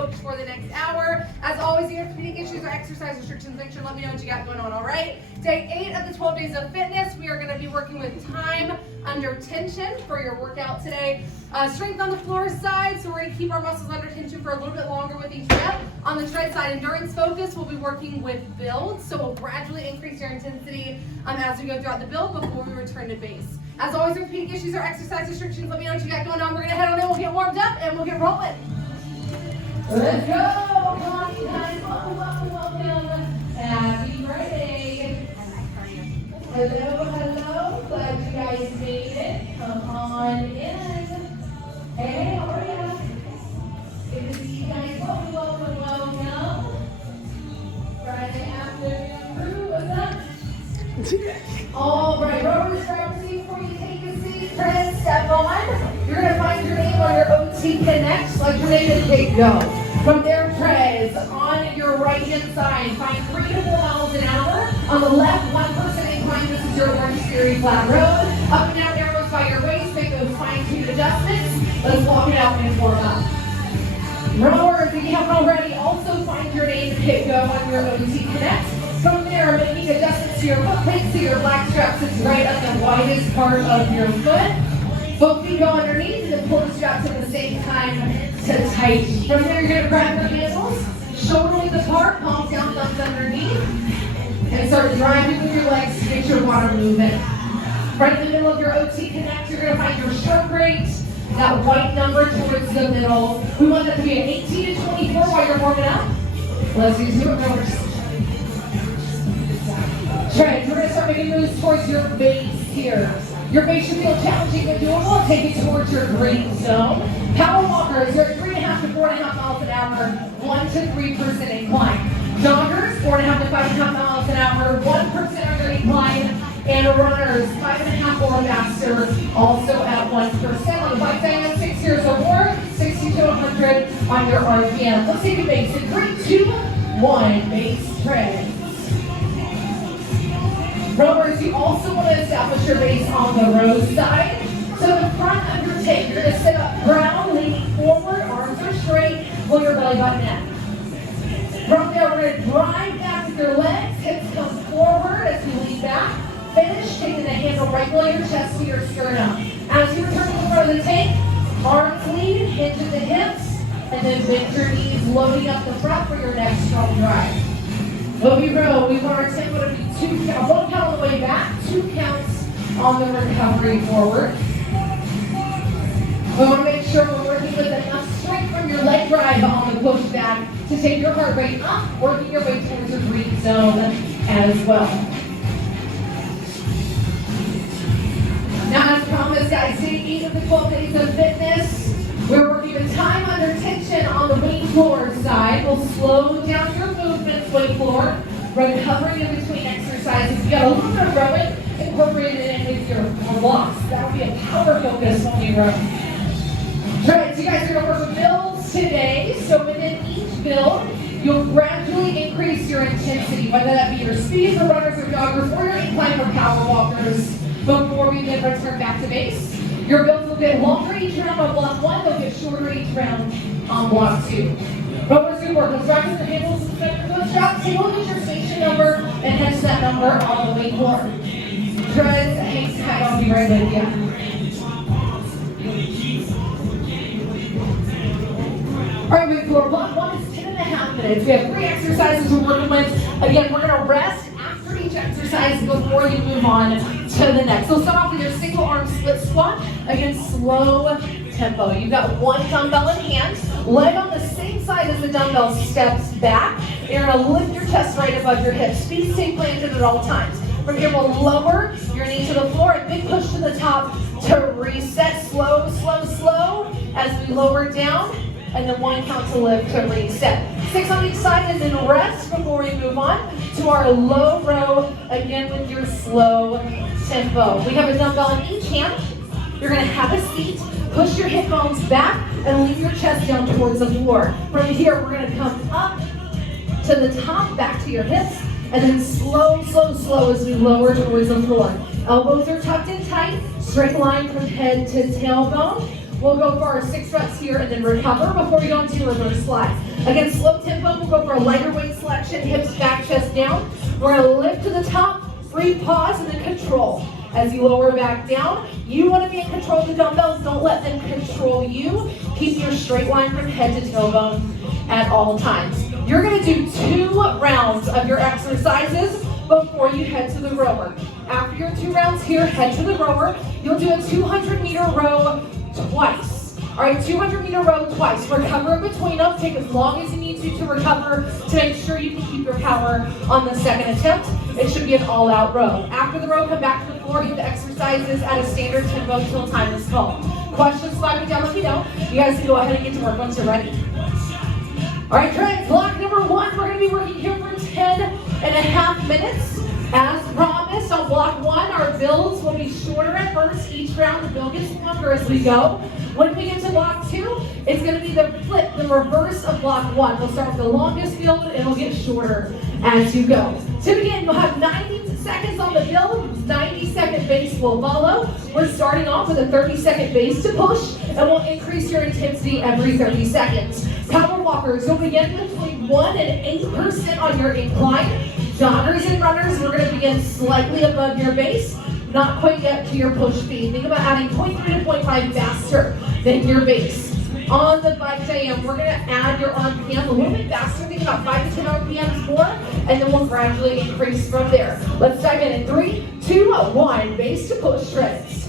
coach for the next hour. As always, if you have competing issues or exercise restrictions, make sure to let me know what you got going on, all right? Day 8 of the 12 days of fitness, we are going to be working with time under tension for your workout today. Strength on the floor side, so we're going to keep our muscles under tension for a little bit longer with each rep. On the shred side, endurance focus, we'll be working with builds, so we'll gradually increase your intensity as we go throughout the build before we return to base. As always, with competing issues or exercise restrictions, let me know what you got going on. We're going to head on in, we'll get warmed up, and we'll get rolling. Let's go! Come on, you guys. Welcome. Happy Friday. Hello. Glad you guys made it. Come on in. Hey, how are you? Good to see you guys. Welcome. Friday afternoon crew, what's up? All right, rowers, grab a seat before you take a seat. Press, step on. You're going to find your name on your OT Connect. Select your name and take go. From there, treads on your right-hand side. Find 3 to 4 miles an hour. On the left, 1% incline. This is your Orange Theory flat road. Up and down arrows by your waist. Make those fine-tuned adjustments. Let's walk it out and warm up. Rowers, if you haven't already, also find your name and hit go on your OT Connect. From there, making adjustments to your foot plates, so your black strap sits right at the widest part of your foot. Both feet go underneath and then pull the straps at the same time to tighten. From there, you're going to grab your handles, shoulder width apart, palms down, thumbs underneath, and start driving with your legs to get your water movement. Right in the middle of your OT Connect, you're going to find your stroke rate, that white number towards the middle. We want that to be an 18 to 24 while you're warming up. Let's do it, rowers. Treads, we're going to start making moves towards your base here. Your base should feel challenging but doable. Take it towards your green zone. Power walkers, you're at 3.5 to 4.5 miles an hour, 1 to 3% incline. Joggers, 4.5 to 5.5 miles an hour, 1% under incline. And runners, 5.5 or faster, also at 1%. On the bike diamond, 6 years or more, 60 to 100 on your RPM. Let's take a base in 3, 2, 1. Base tread. Rowers, you also want to establish your base on the row side. So the front undertake, you're going to sit up ground, leaning forward, arms are straight, pull your belly button in. From there, we're going to drive back with your legs, hips come forward as you lean back. Finish, taking the handle right below your chest to your sternum. As you return to the front of the tank, arms lean, hinge at the hips, and then bend your knees, loading up the front for your next strong drive. When we row, we want our tempo to be 2 counts, 1 count on the way back, 2 counts on the recovery forward. We want to make sure we're working with enough strength from your leg drive on the push back to take your heart rate up, working your way towards your green zone as well. Now, as promised, guys, day 8 of the 12 days of fitness. We're working with time under tension on the weight floor side. We'll slow down your movements, weight floor, recovering in between exercises. You got a little bit of rowing incorporated in with your blocks. That'll be a power focus when you row. Treads, you guys are going to work with builds today. So within each build, you'll gradually increase your intensity, whether that be your speed for runners or joggers, or your incline for power walkers, before we then return back to base. Your builds will get longer each round on block 1, they'll get shorter each round on block 2. Rowers do work. Let's drive with your handles and set your foot straps. Take a look at your station number and head that number on the weight floor. Treads, hang tight, I'll be right with you. Alright, weight floor, block 1 is 10.5 minutes. We have 3 exercises we're working with. Again, we're going to rest after each exercise before you move on to the next. So start off with your single arm split squat. Again, slow tempo. You've got 1 dumbbell in hand, leg on the same side as the dumbbell steps back. You're going to lift your chest right above your hips. Feet stay planted at all times. From here, we'll lower your knee to the floor. A big push to the top to reset. Slow, slow, slow as we lower down. And then 1 count to lift to reset. 6 on each side and then rest before we move on to our low row, again with your slow tempo. We have a dumbbell in each hand. You're going to have a seat, push your hip bones back, and lean your chest down towards the floor. From here, we're going to come up to the top, back to your hips, and then slow, slow, slow as we lower towards the floor. Elbows are tucked in tight, straight line from head to tailbone. We'll go for our 6 reps here and then recover before we go into reverse slide. Again, slow tempo, we'll go for a lighter weight selection, hips back, chest down. We're gonna lift to the top, breathe, pause, and then control. As you lower back down, you wanna be in control of the dumbbells, don't let them control you. Keep your straight line from head to tailbone at all times. You're gonna do 2 rounds of your exercises before you head to the rower. After your 2 rounds here, head to the rower. You'll do a 200-meter row twice. All right, 200-meter row twice. Recover in between them. Take as long as you need to recover to make sure you can keep your power on the second attempt. It should be an all-out row. After the row, come back to the floor, do the exercises at a standard tempo till time is called. Questions, slide me down, let me know. You guys can go ahead and get to work once you're ready. All right, great. Block number 1, we're gonna be working here for 10.5 minutes. As promised, on block 1, our builds will be shorter at first. Each round, the build gets longer as we go. When we get to block 2, it's going to be the flip, the reverse of block 1. We'll start with the longest build, and it'll get shorter as you go. To begin, you'll have 90 seconds on the build. 90-second base will follow. We're starting off with a 30-second base to push, and we'll increase your intensity every 30 seconds. Power walkers, you'll begin between 1 and 8% on your incline. Joggers and runners, we're going to begin slightly above your base, not quite yet to your push speed. Think about adding 0.3 to 0.5 faster than your base. On the bike AM, we're going to add your RPM a little bit faster, think about 5 to 10 RPMs more, and then we'll gradually increase from there. Let's dive in 3, 2, 1, base to push treads.